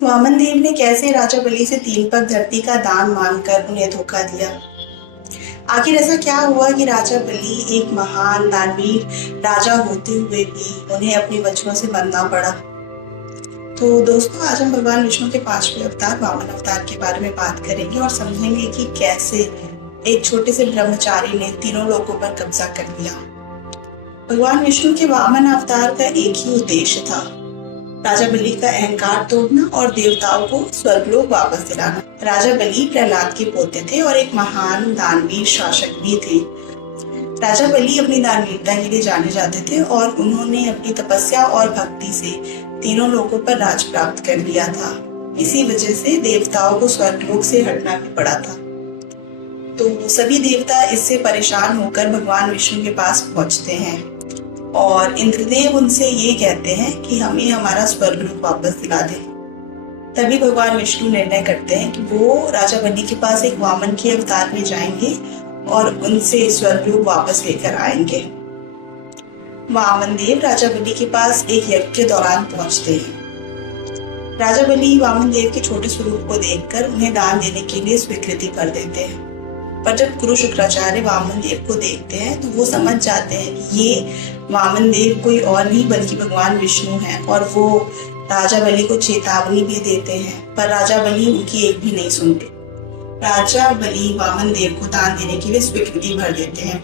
वामन देव ने कैसे राजा बलि से 3 पग धरती का दान मांगकर उन्हें धोखा दिया। आखिर ऐसा क्या हुआ कि राजा बलि एक महान दानवीर राजा होते हुए भी उन्हें अपने वचनों से बनना पड़ा। तो दोस्तों, आज हम भगवान विष्णु के 5वें अवतार वामन अवतार के बारे में बात करेंगे और समझेंगे कि कैसे एक छोटे से ब्रह्मचारी ने तीनों लोकों पर कब्जा कर लिया। भगवान विष्णु के वामन अवतार का एक ही उद्देश्य था, राजा बलि का अहंकार तोड़ना और देवताओं को स्वर्गलोक वापस दिलाना। राजा बलि प्रहलाद के पोते थे और एक महान दानवीर शासक भी थे। राजा बलि अपनी दानवीरता के लिए जाने जाते थे और उन्होंने अपनी तपस्या और भक्ति से तीनों लोकों पर राज प्राप्त कर लिया था। इसी वजह से देवताओं को स्वर्गलोक से हटना भी पड़ा था। तो सभी देवता इससे परेशान होकर भगवान विष्णु के पास पहुंचते हैं और इंद्रदेव उनसे ये कहते हैं कि हमें हमारा स्वर्गलोक वापस दिला दे। तभी भगवान विष्णु निर्णय करते हैं कि वो राजा बलि के पास एक वामन के अवतार में जाएंगे और उनसे स्वर्गलोक वापस लेकर आएंगे। वामन देव राजा बलि के पास एक यज्ञ के दौरान पहुंचते हैं। राजा बलि वामन देव के छोटे स्वरूप को देखकर उन्हें दान देने के लिए स्वीकृति कर देते हैं। पर जब गुरु शुक्राचार्य वामन देव को देखते हैं तो वो समझ जाते हैं कि ये वामन देव कोई और नहीं बल्कि भगवान विष्णु हैं और वो राजा बलि को चेतावनी भी देते हैं, पर राजा बलि उनकी एक भी नहीं सुनते। राजा बलि वामन देव को दान देने के लिए स्वीकृति भर देते हैं।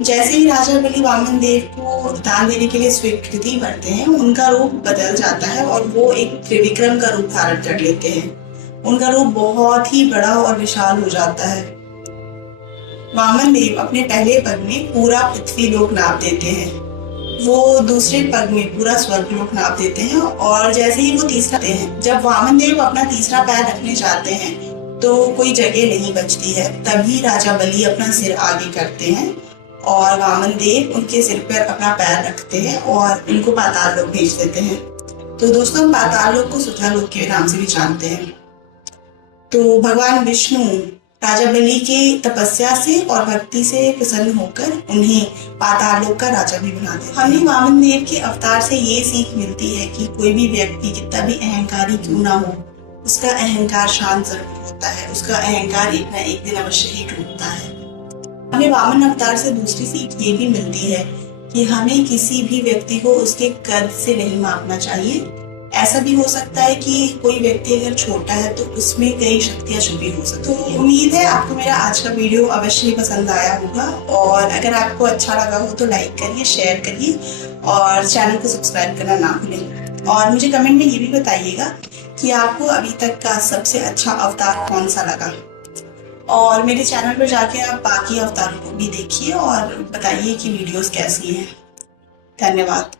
जैसे ही राजा बलि वामन देव को दान देने के लिए स्वीकृति भरते हैं, उनका रूप बदल जाता है और वो एक त्रिविक्रम का रूप धारण कर लेते हैं। उनका रूप बहुत ही बड़ा और विशाल हो जाता है। वामन देव अपने पहले पग में पूरा पृथ्वी लोक नाप देते हैं, वो दूसरे पग में पूरा स्वर्गलोक नाप देते हैं और जैसे ही वो तीसरा देते हैं, जब वामन देव अपना तीसरा पैर रखने जाते हैं तो कोई जगह नहीं बचती है। तभी राजा बलि अपना सिर आगे करते हैं और वामन देव उनके सिर पर अपना पैर रखते हैं और उनको पाताल लोक भेज देते हैं। तो दोस्तों, हम पाताल लोक को सुतला लोक के नाम से भी जानते हैं। तो भगवान विष्णु राजा बलि के तपस्या से और भक्ति से प्रसन्न होकर उन्हें पाताल लोक का राजा भी बना देते हैं। हमें वामन देव के अवतार से ये सीख मिलती है कि कोई भी व्यक्ति कितना भी अहंकारी क्यों ना हो, उसका अहंकार शांत जरूर होता है, उसका अहंकार एक न एक दिन अवश्य ही टूटता है। हमें वामन अवतार से दूसरी सीख ये भी मिलती है कि हमें किसी भी व्यक्ति को उसके कद से नहीं मापना चाहिए। ऐसा भी हो सकता है कि कोई व्यक्ति अगर छोटा है तो उसमें कई शक्तियां छुपी हो सकती हैं। तो उम्मीद है आपको मेरा आज का वीडियो अवश्य ही पसंद आया होगा और अगर आपको अच्छा लगा हो तो लाइक करिए, शेयर करिए और चैनल को सब्सक्राइब करना ना भूलें। और मुझे कमेंट में ये भी बताइएगा कि आपको अभी तक का सबसे अच्छा अवतार कौन सा लगा। और मेरे चैनल पर जाके आप बाकी अवतारों को भी देखिए और बताइए कि वीडियोस कैसी हैं। धन्यवाद।